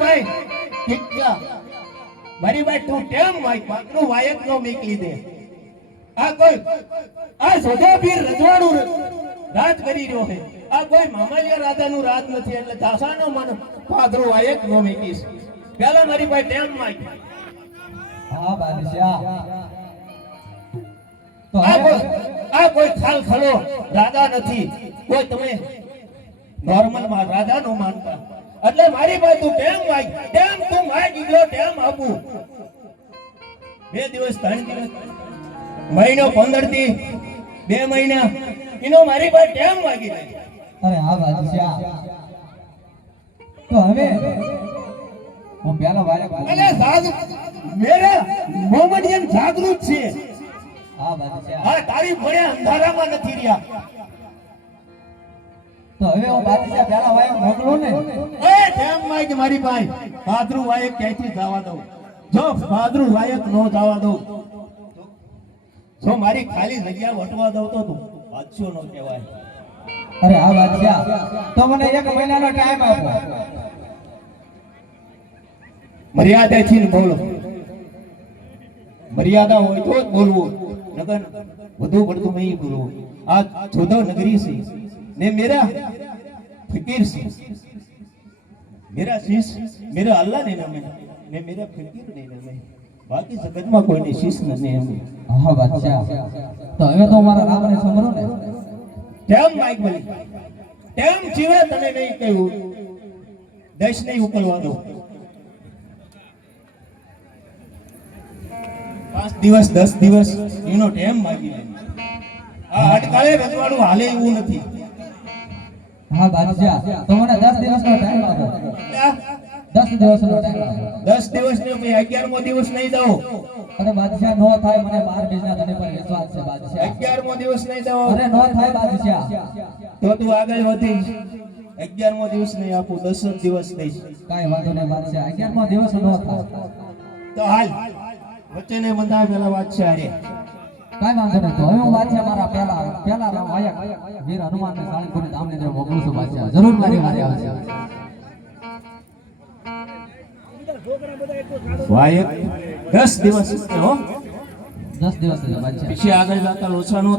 મારી ભાઈ ઠીક મારી ભાઈ તું કેમ પાકનું વાયક નો મેકલી દે આ સોજાપીર રજવાડું રાજ કરી રહ્યો છે આ કોઈ મામલિયા રાજાનું રાજ નથી એટલે દાસાનો મન પાદરો વાયક નો મેકીશ પેલા મારી ભાઈ ટેમ માઈ હા બાદશાહ તો આ કોઈ ખાલ ખલો રાજા નથી કોઈ તમે નોર્મલ માં રાજા નો માનતા એટલે મારી ભાઈ તું ટેમ તું માય ગયો ટેમ આપું 2 દિવસ 3 દિવસ મહિનો 15 થી 2 મહિના એનો મારી ભાઈ ટેમ માગી લે અરે હા બાદશાહ તો હવે હું પેલા વાયક અલે સાદ મેરા મોહમ્મદિયન જાગૃત છે હા બાદશાહ હા તારી ભણ્યા અંધારામાં નથી રહ્યા તો હવે હું બાદશાહ પેલા વાયક મોકલું ને એ ટેમ માગ મારી ભાઈ પાદરું વાયક ક્યાંથી જવા દઉં જો પાદરું વાયક નો જવા દઉં જો મારી ખાલી જગ્યા વટવા દઉં તો તું બાદશાહ નો કહેવાય અરે હા બાદશાહ તો મને 1 મહિનાનો ટાઈમ આપો મર્યાદાથી બોલો મર્યાદા હોય તો જ બોલવું નગર વધુ પડતું નહીં બોલવું આ 14 નગરી છે ને મેરા ફકીર છે मेरा शीश मेरा अल्लाह ने नाम है ने मेरा फकीर ने नाम है बाकी जगत में कोई ने शीश नहीं है હા બાદશાહ તો હવે તો મારા રામને સમરો ને કેમ માઈક બોલી કેમ જીવે તને નહીં કહ્યું દેશ નહીં ઉકલવા દો 5 દિવસ 10 દિવસ એનો ટાઈમ માંગી લે આ અટકાળે રજવાડું હાલે એવું નથી હા બાદશાહ તો મને 10 દિવસનો ટાઈમ આપો 10 દિવસનો ટાઈમ આપો 10 દિવસ ને 11મો દિવસ નહીં દો અરે બાદશાહ નો થાય મને 12 બીજના તને પર વિશ્વાસ છે બાદશાહ 11મો દિવસ નહીં દો અરે નો થાય બાદશાહ તો તું આગળ વધીશ 11મો દિવસ નહીં આપું 10 દિવસ દઈશ કાઈ વાંધો નહીં બાદશાહ 11મો દિવસ નો થાય તો હાલ વચ્ચેને બંધા પેલા વાત છે અરે કાઈ વાંધો નહીં તો હવે હું બાદશાહ મારા પેલા વાયક વીર હનુમાન ને સાળીપુર ધામને અંદર મોકલું છું બાદશાહ જરૂર મારી વારે આવશે વાયક 10 દિવસ હો 10 દિવસ બાદશાહ પછી આગળ જતા લોચા નો